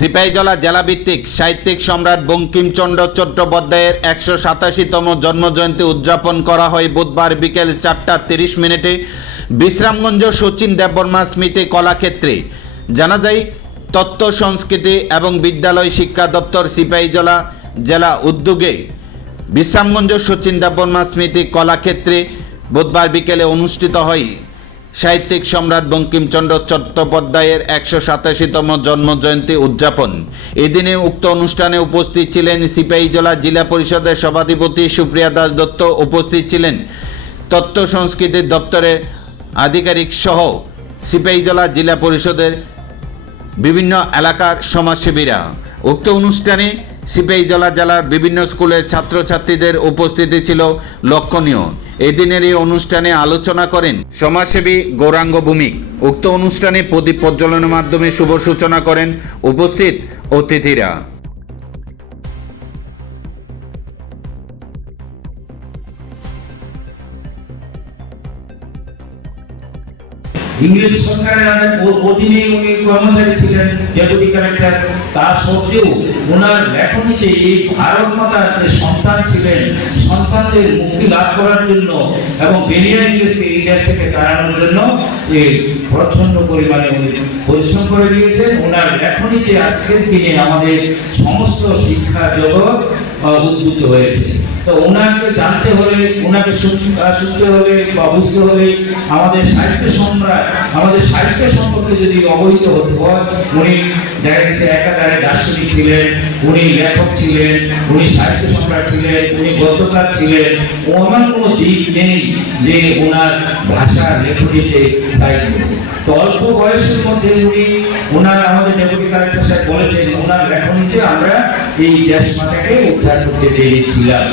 সিপাহীজলা জেলাভিত্তিক সাহিত্যিক সম্রাট বঙ্কিমচন্দ্র চট্টোপাধ্যায়ের একশো সাতাশিতম জন্মজয়ন্তী উদযাপন করা হয় বুধবার বিকেল চারটা তিরিশ মিনিটে বিশ্রামগঞ্জ সচিন দেববর্মা স্মৃতি কলাক্ষেত্রে। জানা যায়, তত্ত্ব, সংস্কৃতি এবং বিদ্যালয় শিক্ষা দপ্তর সিপাহীজলা জেলা উদ্যোগে বিশ্রামগঞ্জ সচিন দেববর্মা স্মৃতি কলাক্ষেত্রে বুধবার বিকেলে অনুষ্ঠিত হয়। সাহিত্যিক সম্রাট বঙ্কিমচন্দ্র চট্টোপাধ্যায়ের একশো সাতাশিতম জন্মজয়ন্তী উদযাপন। এদিনে উক্ত অনুষ্ঠানে উপস্থিত ছিলেন সিপাহীজলা জেলা পরিষদের সভাধিপতি সুপ্রিয়া দাস দত্ত, উপস্থিত ছিলেন তত্ত্ব সংস্কৃতির দপ্তরের আধিকারিক সহ সিপাহি সিপাহীজলা জেলা পরিষদের বিভিন্ন এলাকার সমাজসেবীরা। উক্ত অনুষ্ঠানে সিপাহীজলা জেলার বিভিন্ন স্কুলের ছাত্রছাত্রীদের উপস্থিতি ছিল লক্ষণীয়। এদিনের এই অনুষ্ঠানে আলোচনা করেন সমাজসেবী গৌরাঙ্গ ভূমিক। উক্ত অনুষ্ঠানে প্রদীপ প্রজ্বলনের মাধ্যমে শুভ সূচনা করেন উপস্থিত অতিথিরা। ইংরেজ সরকারের অধীনে উনি কর্মচারী ছিলেন, ডেপুটি কালেক্টর। তা সত্ত্বেও ওনার লেখনীতে এই ভারত মাতার যে সন্তান ছিলেন, সন্তানদের মুক্তি লাভ করার জন্য এবং বেনিয়া ইংরেজকে এই দেশ থেকে তাড়ানোর জন্য এই প্রচণ্ড পরিমাণে উনি পরিশ্রম করে দিয়েছেন। ওনার লেখনীতে আজকের দিনে আমাদের সমস্ত শিক্ষা জগৎ উদ্বুদ্ধ হয়েছে তো ওনাকে জানতে হলে, ওনাকে শুন- শুনতে হলে বা বুঝতে হলে আমাদের সাহিত্য সম্রাট, আমাদের সাহিত্য সম্পর্কে যদি অবহিত হতে হয়, উনি দেখা একাধারে দার্শনিক ছিলেন, উনি লেখক ছিলেন, উনি সাহিত্য সম্রাট ছিলেন, উনি গদ্যকার ছিলেন। ও এমন কোনো দিক নেই যে ওনার ভাষা লেখনীতে সাহিত্য। তো অল্প বয়সের মধ্যে উনি ওনার আমাদের ডেপুটি কালেক্টর সাহেব বলেছেন ওনার লেখনীতে আমরা এই দেশ মাতাকে উদ্ধার করতে পেরেছিলাম